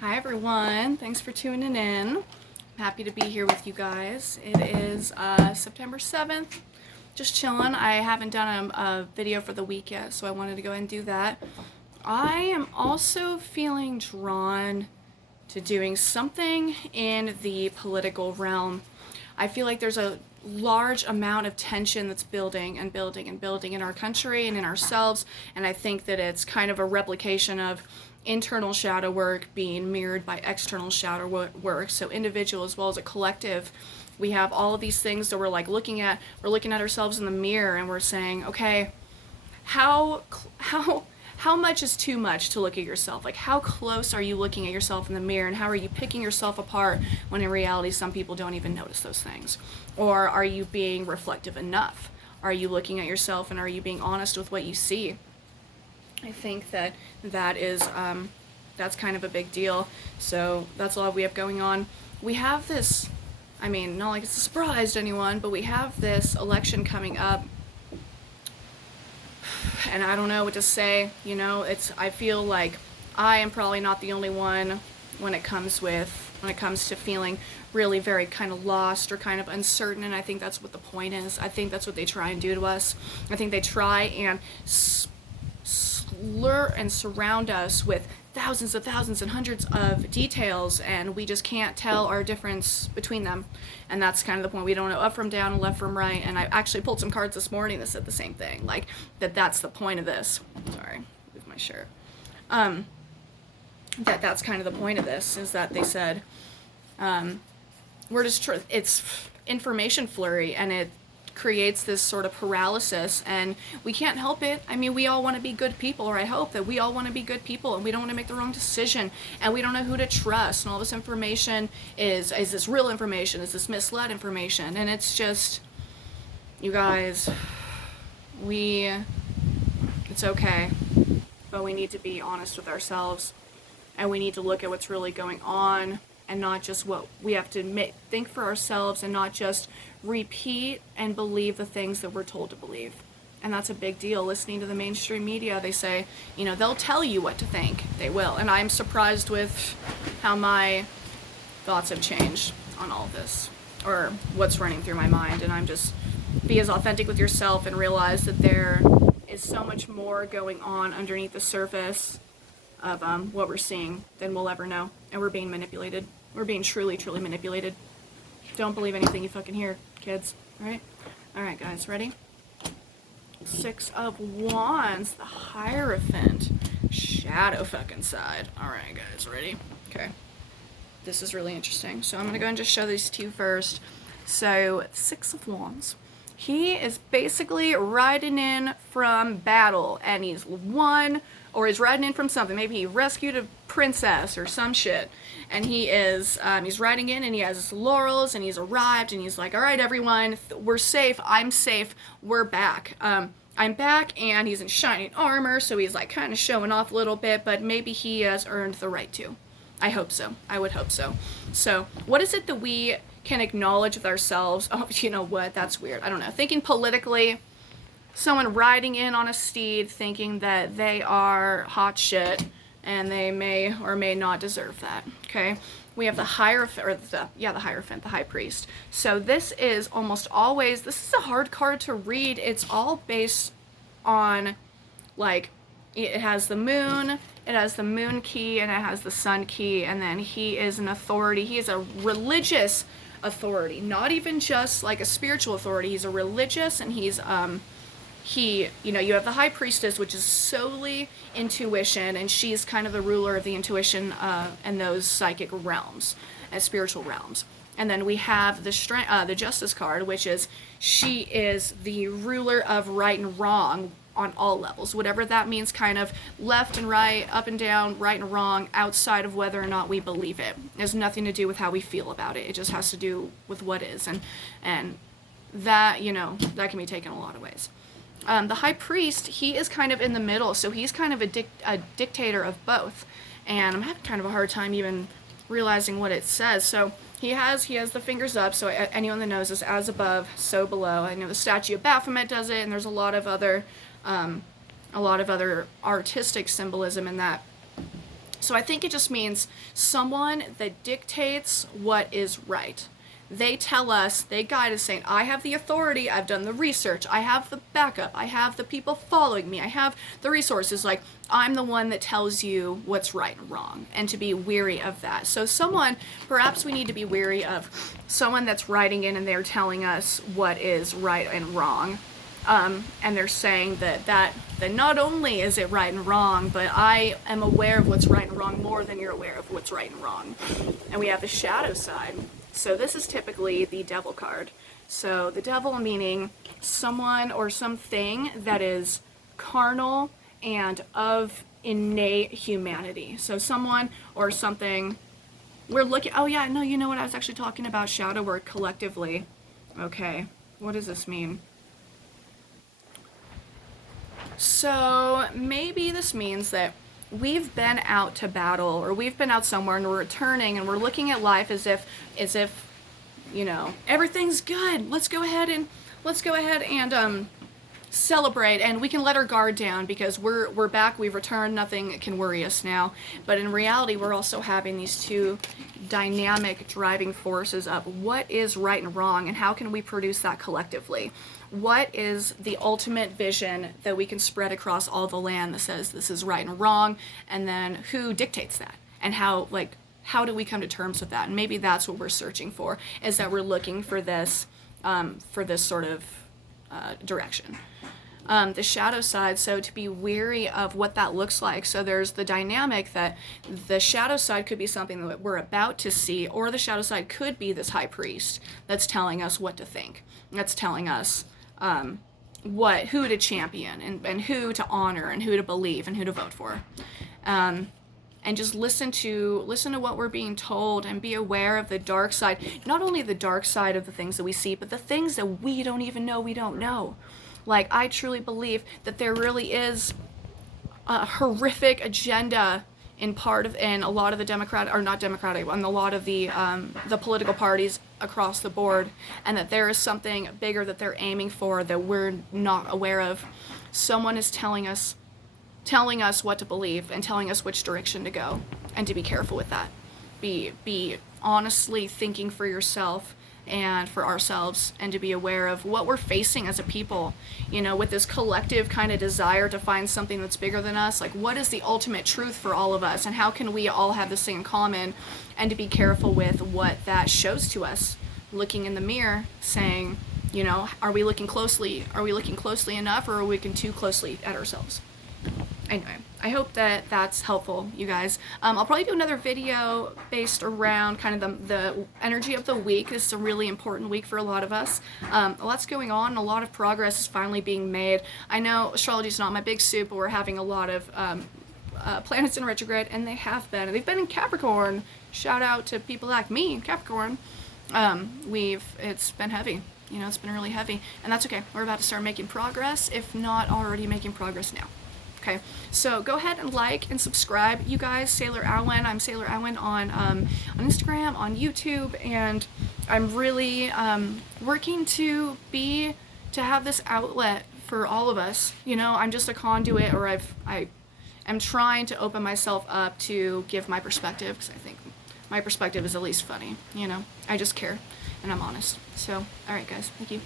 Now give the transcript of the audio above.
Hi everyone, thanks for tuning in. I'm happy to be here with you guys. It is September 7th, just chilling. I haven't done a video for the week yet, so I wanted to go ahead and do that. I am also feeling drawn to doing something in the political realm. I feel like there's a large amount of tension that's building and building and building in our country and in ourselves, and I think that it's kind of a replication of internal shadow work being mirrored by external shadow work. So individual as well as a collective, we have all of these things that we're looking at ourselves in the mirror and we're saying, okay, how much is too much to look at yourself? Like, how close are you looking at yourself in the mirror, and how are you picking yourself apart when in reality some people don't even notice those things? Or are you being reflective enough? Are you looking at yourself and are you being honest with what you see? I think that is that's kind of a big deal. So that's all we have going on. We have this, I mean, not like it's a surprise to anyone, but we have this election coming up, and I don't know what to say. You know, I feel like I am probably not the only one when it comes to feeling really very kind of lost or kind of uncertain, and I think that's what the point is. I think that's what they try and do to us. I think they try and slur and surround us with thousands and hundreds of details, and we just can't tell our difference between them. And that's kind of the point. We don't know up from down and left from right. And I actually pulled some cards this morning that said the same thing, like that's the point of this. Sorry, with my shirt. That's kind of the point of this, is that they said we're just it's information flurry, and it creates this sort of paralysis, and we can't help it. I mean, we all want to be good people, or I hope that we all want to be good people, and we don't want to make the wrong decision, and we don't know who to trust, and all this information is this real information, is this misled information? And it's just, you guys, it's okay, but we need to be honest with ourselves, and we need to look at what's really going on, and not just what we have to think for ourselves, and not just repeat and believe the things that we're told to believe. And that's a big deal. Listening to the mainstream media, they say, you know, they'll tell you what to think. They will. And I'm surprised with how my thoughts have changed on all of this, or what's running through my mind. And I'm just, be as authentic with yourself and realize that there is so much more going on underneath the surface of what we're seeing than we'll ever know. And we're being manipulated. We're being truly manipulated. Don't believe anything you fucking hear, kids. Alright? Alright, guys, ready? Six of Wands, the Heirophant, shadow fucking side. Alright, guys, ready? Okay. This is really interesting. So I'm going to go and just show these to you first. So, Six of Wands. He is basically riding in from battle, and he's won, or he's riding in from something. Maybe he rescued a princess or some shit, and he's riding in, and he has his laurels, and he's arrived, and he's like, all right, everyone, we're safe, I'm safe, we're back. I'm back, and he's in shining armor, so he's like kind of showing off a little bit, but maybe he has earned the right to. I hope so. I would hope so. So, what is it that we can acknowledge with ourselves? Oh, you know what? That's weird. I don't know. Thinking politically, someone riding in on a steed thinking that they are hot shit, and they may or may not deserve that. Okay? We have the Hierophant, or the Hierophant, the High Priest. So this is almost always, this is a hard card to read. It's all based on, like, it has the moon key, and it has the sun key, and then he is an authority. He is a religious authority, not even just like a spiritual authority. He's a religious, and he's you have the High Priestess, which is solely intuition, and she's kind of the ruler of the intuition and those psychic realms and spiritual realms. And then we have the Justice card, which is, she is the ruler of right and wrong on all levels, whatever that means, kind of left and right, up and down, right and wrong, outside of whether or not we believe it. It has nothing to do with how we feel about it. It just has to do with what is, and that, you know, that can be taken a lot of ways. The High Priest, he is kind of in the middle, so he's kind of a dictator of both, and I'm having kind of a hard time even realizing what it says. So he has the fingers up, so anyone that knows is as above, so below. I know the statue of Baphomet does it, and there's a lot of other artistic symbolism in that. So I think it just means someone that dictates what is right. They tell us, they guide us saying, I have the authority, I've done the research, I have the backup, I have the people following me, I have the resources. Like, I'm the one that tells you what's right and wrong, and to be weary of that. So someone, perhaps we need to be weary of someone that's writing in and they're telling us what is right and wrong. And they're saying that not only is it right and wrong, but I am aware of what's right and wrong more than you're aware of what's right and wrong. And we have the shadow side. So this is typically the devil card. So the devil meaning someone or something that is carnal and of innate humanity. So someone or something, we're looking, oh yeah, no, you know what, I was actually talking about shadow work collectively. Okay, what does this mean? So maybe this means that we've been out to battle, or we've been out somewhere and we're returning and we're looking at life as if, you know, everything's good. Let's go ahead and celebrate, and we can let our guard down because we're back, we've returned, nothing can worry us now. But in reality, we're also having these two dynamic driving forces of what is right and wrong, and how can we produce that collectively. What is the ultimate vision that we can spread across all the land that says this is right and wrong, and then who dictates that, and how do we come to terms with that? And maybe that's what we're searching for, is that we're looking for this sort of direction. The shadow side, so to be weary of what that looks like. So there's the dynamic that the shadow side could be something that we're about to see, or the shadow side could be this high priest that's telling us what to think, that's telling us who to champion, and who to honor, and who to believe, and who to vote for. And just listen to what we're being told, and be aware of the dark side. Not only the dark side of the things that we see, but the things that we don't even know we don't know. Like, I truly believe that there really is a horrific agenda in a lot of the Democratic, or not Democratic, on a lot of the political parties across the board, and that there is something bigger that they're aiming for that we're not aware of. Someone is telling us what to believe, and telling us which direction to go, and to be careful with that. Be honestly thinking for yourself and for ourselves, and to be aware of what we're facing as a people, you know, with this collective kind of desire to find something that's bigger than us. Like, what is the ultimate truth for all of us, and how can we all have this thing in common, and to be careful with what that shows to us, looking in the mirror, saying, you know, are we looking closely enough, or are we looking too closely at ourselves? Anyway, I hope that that's helpful, you guys. I'll probably do another video based around kind of the energy of the week. This is a really important week for a lot of us. A lot's going on, and a lot of progress is finally being made. I know astrology is not my big soup, but we're having a lot of planets in retrograde, and they have been. And they've been in Capricorn. Shout out to people like me in Capricorn. It's been heavy. You know, it's been really heavy, and that's okay. We're about to start making progress, if not already making progress now. Okay, so go ahead and like and subscribe, you guys. Sailor Alwyn. I'm Sailor Alwyn on Instagram, on YouTube, and I'm really working to have this outlet for all of us. You know, I'm just a conduit, or I am trying to open myself up to give my perspective, because I think my perspective is at least funny. You know, I just care, and I'm honest. So, all right, guys, thank you.